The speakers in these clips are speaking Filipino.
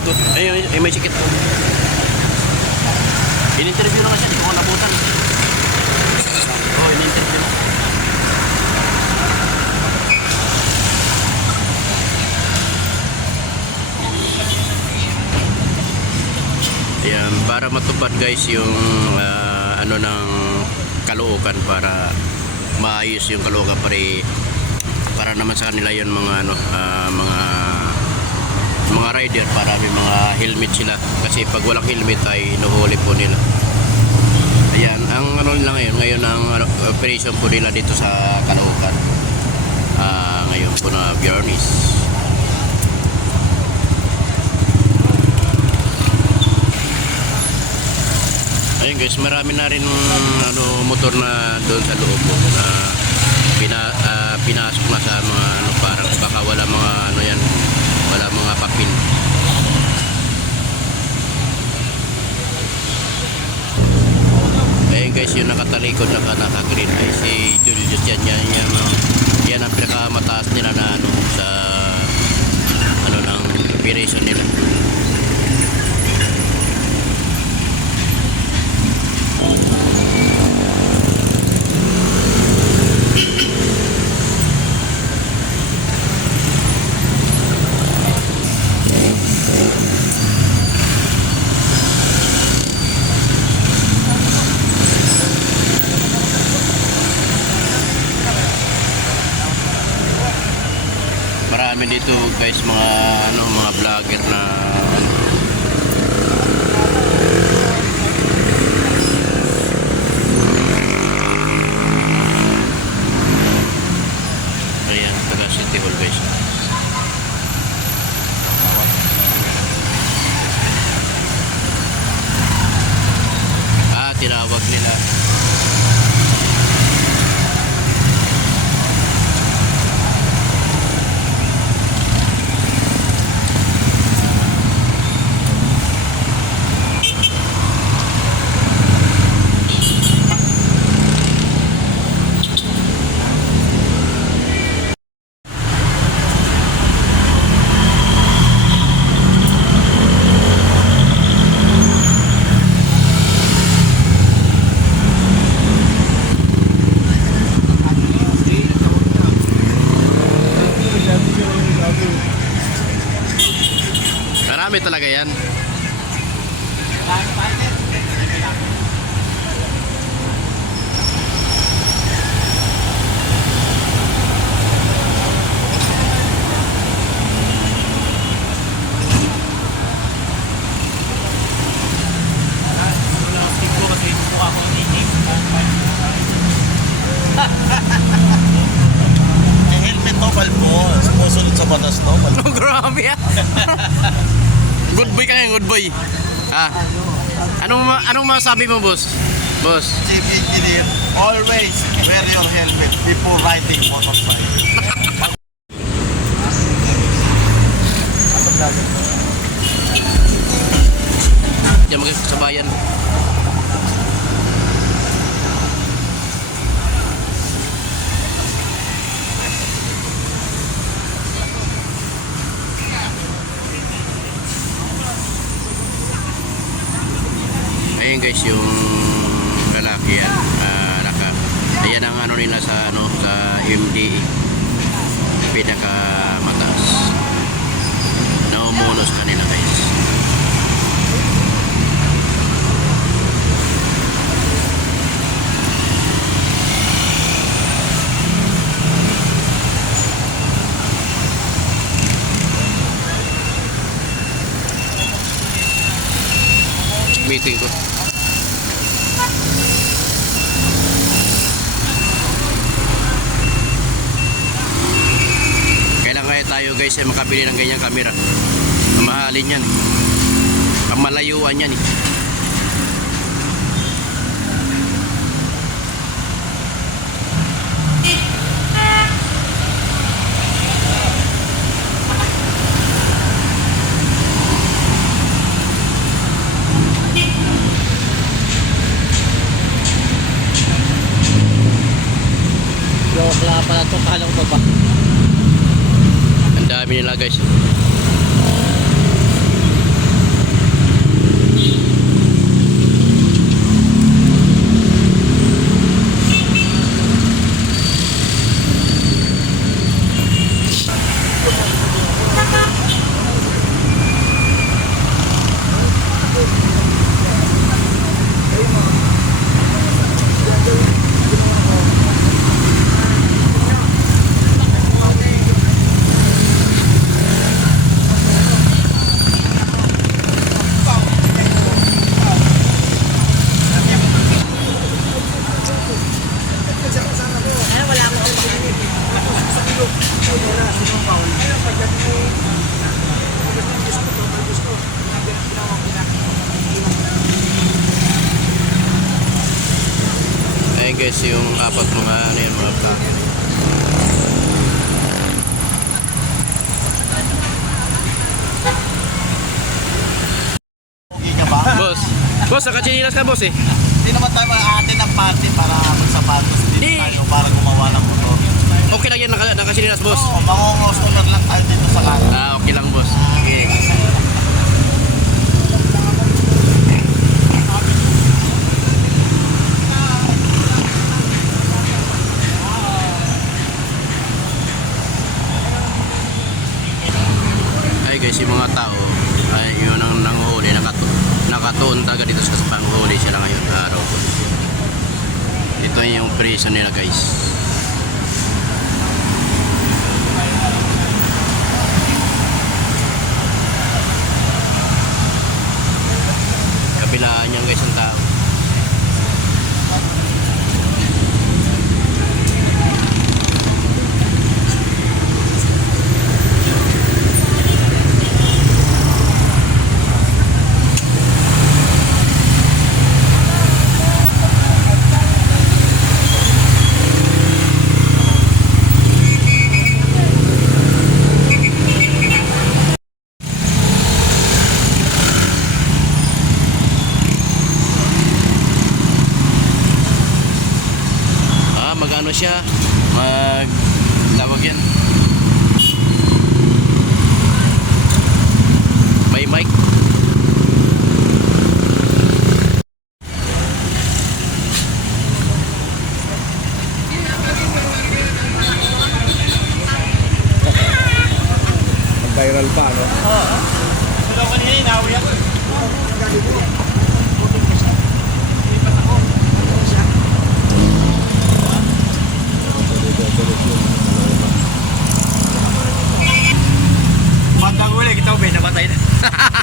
ito. Ay, ay, ay may sikit. In-interview na kasi, hindi ko nabutan. Oo, oh, in-interview na. Ayan, para matupad guys yung ah, ano ng Caloocan para maayos yung Caloocan para para naman sa kanila yun mga ano ah, mga mga rider para may mga helmet sila. Kasi pag walang helmet ay hinuhuli po nila. Ayan ang ano nila ngayon ngayon ang ano, operation po nila dito sa Caloocan. Ah, ngayon po na Bjornis ayun guys marami na rin ano, motor na doon sa loob po na pina, ah, pinasok na sa mga ano parang baka wala mga ano yan wala mga papel ayun guys yung nakatalikod na naka green ay si Julius yan yan yan, ang- yan ang pinakamataas nila na ano sa ano ng operation nila marami dito guys mga ano mga vlogger na ayan taga City Hall guys. Ah tinawag nila marami talaga yan helmet no, palmo. Sumusunod sa batas no, palmo. Oh, grabe ah. good boy ka ngayon, good boy. Ah. Anong ma- anong masabi mo, boss? Boss. Chief Engineer, always wear your helmet before riding motorbike. Diyan mag guys, yung lalaki yan, uh, naka, ayan ang ano nila sa ano sa MDE pinaka mataas naumunos kanila guys. Meeting ko guys ay makabili ng ganyang camera. Mamahalin yan. Kamalayuan yan eh. Joke lang pala ito. Kala ko ba? Ang dami nila guys. Ayun guys, yung apat mga ano yun, mga pa. Okay ka ba? Boss, boss, nakachinilas ka boss eh. Hindi naman tayo mag-aatin ng party para magsapatos. Dito Di. tayo para gumawa ng motor. Okay lang yan, naka, nakachinilas boss. Oo, mangungos-owner lang tayo dito sa lahat. Ah, okay lang boss. Okay. Ay guys, yung mga tao, ay yun ang nanguhuli, nakatu nakatuon talaga dito sa panghuli sila ngayon araw. Ito yung operation nila guys. Kabilaan niyan guys ang tao.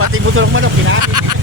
Pati buto ng manok, kinain.